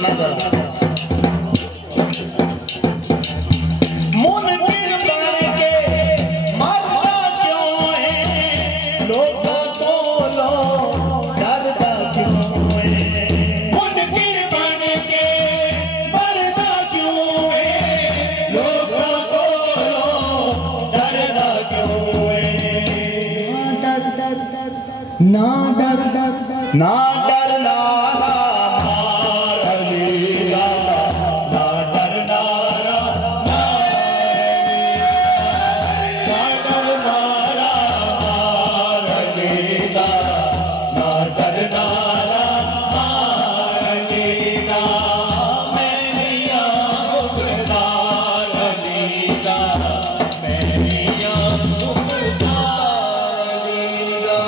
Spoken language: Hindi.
सुनना जरा। मुनकिर बन के मरता क्यों है, लोगों बोलो डरता क्यों है। मुनकिर बन के मरता क्यों है, लोगों बोलो डरता क्यों है। ना डर ना डरना हमारा, ना डरना ना डरना हमारा, ना डरना हमारा, मैं मियां मुख्तार अली दा, मैं मियां मुख्तार अली दा।